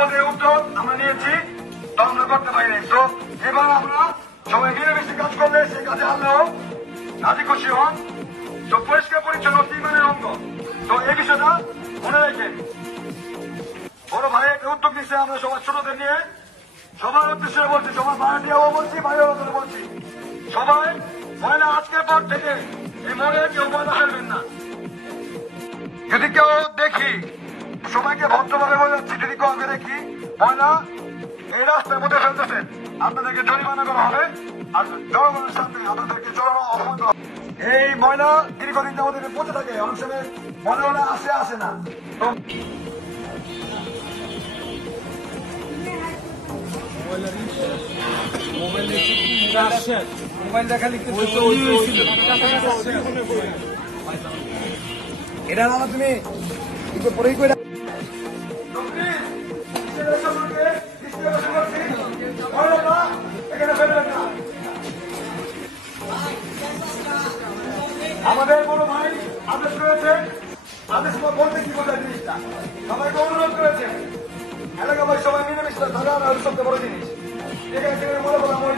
বলতে উদ্যোগ আমরা নিয়েছি, তো আমরা করতে পারি নাই। তো এবার আমরা সবাই মিলেমিশে কাজ করলে সেই কাজে আনলেও রাজি খুশি হন। তো পরিষ্কার পরিচ্ছন্ন ইমানের অঙ্গ, তো এই বিষয়টা মনে রাখেন। বড় ভাই একটা উদ্যোগ নিচ্ছে, আমরা সবার ছোটদের নিয়ে সবার উদ্দেশ্যে বলছি, সবার ভাড়াটিয়াও বলছি, ভাইয়ের বলছি, সবাই ময়লা আজকের পর থেকে এই মনে কেউ ময়লা ফেলবেন না। যদি কেউ দেখি, সবাইকে ভদ্রভাবে বলে যাচ্ছি, যদি কাউকে দেখি ময়লা এই রাস্তার মধ্যে ফেলতেছেন, আপনাদেরকে জরিমানা করা হবে আর জনগণের সামনে আপনাদেরকে জড়ানো অপমান করা হবে। এই ময়লা দীর্ঘদিন যাবতীয় পচে থাকে, অনেক সময় মনে হলে আসে না। তো মোবাইল দেখা লিখতে এটা না তুমি পরেই করে আমাদের বড় ভাই আদেশ করেছে, আদেশ বলতে কি বোঝায় জিনিসটা সবাইকে অনুরোধ করেছে, এলাকা ভাই সবাই মিলেমিশে থাকা আর সবচেয়ে বড় জিনিস। এখানে মনে বলা মনে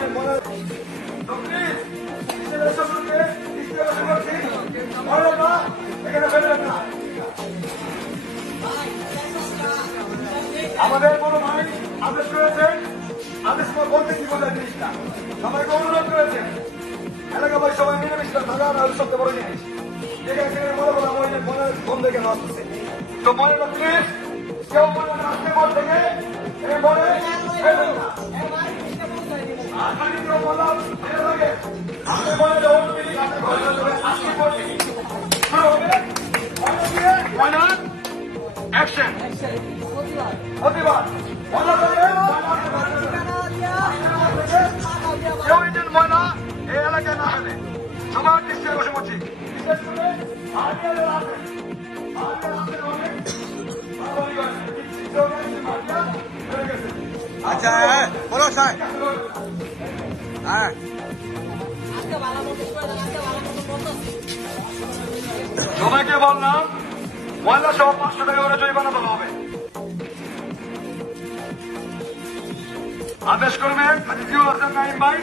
আমাদের বড় ভাই আদেশ করেছে, আদেশ বলতে কি বোঝায় জিনিসটা সবাইকে অনুরোধ করেছে, এলাকা ভাই সবাই মিলেমিশে থাকা আর সবচেয়ে বড় জিনিস। এখানে মনে বলা মনে ফোন দেখে আসতেছে, তো মনে প্লিজ কেউ মনে আসতে পর থেকে এই মনে প্রতিবাদ কেউ ইন্ডিয়ান ময়না এই এলাকায় না ফেলে, সবার দৃষ্টি বসে পড়ছি, বিশেষ করে আচ্ছা বলো স্যার। হ্যাঁ সবাইকে বললাম ময়লা সহ 500 টাকা করে জরিমানা দেওয়া হবে। আদেশ করবেন আজিজুল হাসান নাইম ভাই।